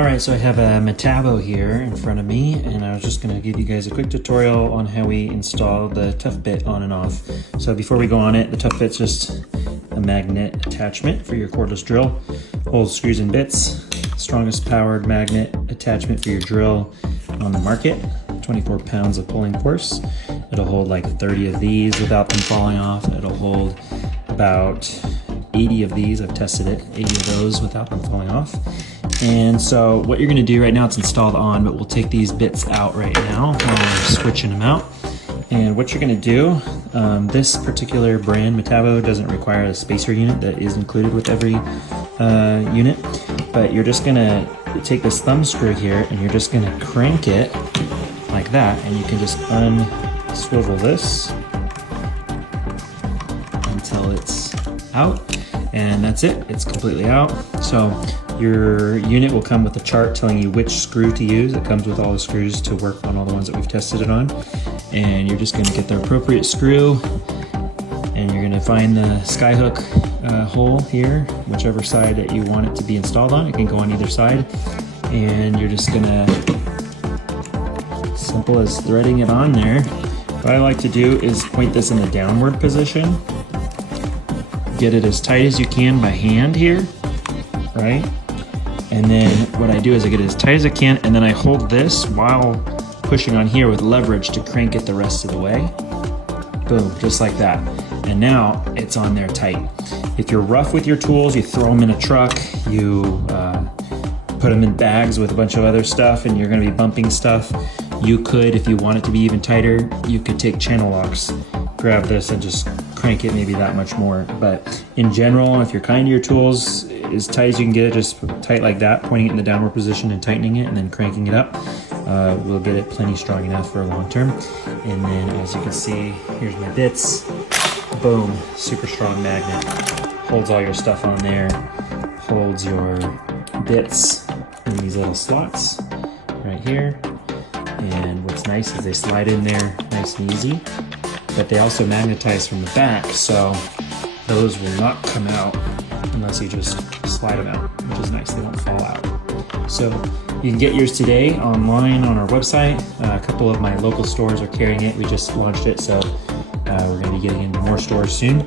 Alright, so I have a Metabo here in front of me, and I was just going to give you guys a quick tutorial on how we install the Tufbit on and off. So before we go on it, the Tufbit's just a magnet attachment for your cordless drill. Holds screws and bits. Strongest powered magnet attachment for your drill on the market. 24 pounds of pulling force. It'll hold like 30 of these without them falling off. It'll hold about 80 of these. I've tested it, 80 of those without them falling off. And so what you're gonna do right now, it's installed on, but we'll take these bits out right now while we're switching them out. And what you're gonna do, this particular brand, Metabo, doesn't require a spacer unit that is included with every unit, but you're just gonna take this thumb screw here and you're just gonna crank it like that, and you can just unswivel this until it's out, and that's it, it's completely out. So your unit will come with a chart telling you which screw to use. It comes with all the screws to work on all the ones that we've tested it on. And you're just gonna get the appropriate screw, and you're gonna find the skyhook hole here, whichever side that you want it to be installed on. It can go on either side. And you're just gonna, simple as threading it on there. What I like to do is point this in a downward position. Get it as tight as you can by hand here, right? And then what I do is I get it as tight as I can, and then I hold this while pushing on here with leverage to crank it the rest of the way. Boom, just like that. And now it's on there tight. If you're rough with your tools, you throw them in a truck, you put them in bags with a bunch of other stuff, and you're gonna be bumping stuff. You could, if you want it to be even tighter, you could take channel locks, grab this and just crank it maybe that much more. But in general, if you're kind to your tools, as tight as you can get it, just tight like that, pointing it in the downward position and tightening it and then cranking it up, will get it plenty strong enough for a long term. And then as you can see, here's my bits. Boom, super strong magnet. Holds all your stuff on there, holds your bits in these little slots right here. And what's nice is they slide in there nice and easy, but they also magnetize from the back, so those will not come out unless you just slide them out, which is nice, they won't fall out. So you can get yours today online on our website. A couple of my local stores are carrying it. We just launched it, so we're gonna be getting into more stores soon.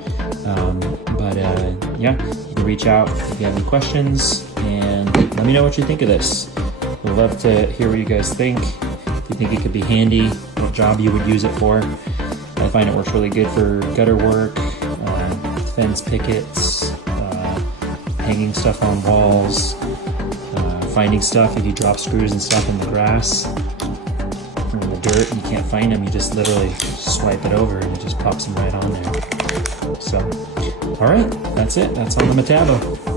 Yeah, you can reach out if you have any questions, and let me know what you think of this. We'd love to hear what you guys think. If you think it could be handy, what job you would use it for. I find it works really good for gutter work, fence pickets, hanging stuff on walls, finding stuff if you drop screws and stuff in the grass or in the dirt and you can't find them, you just literally swipe it over and it just pops them right on there. So, all right, that's it. That's on the Metabo.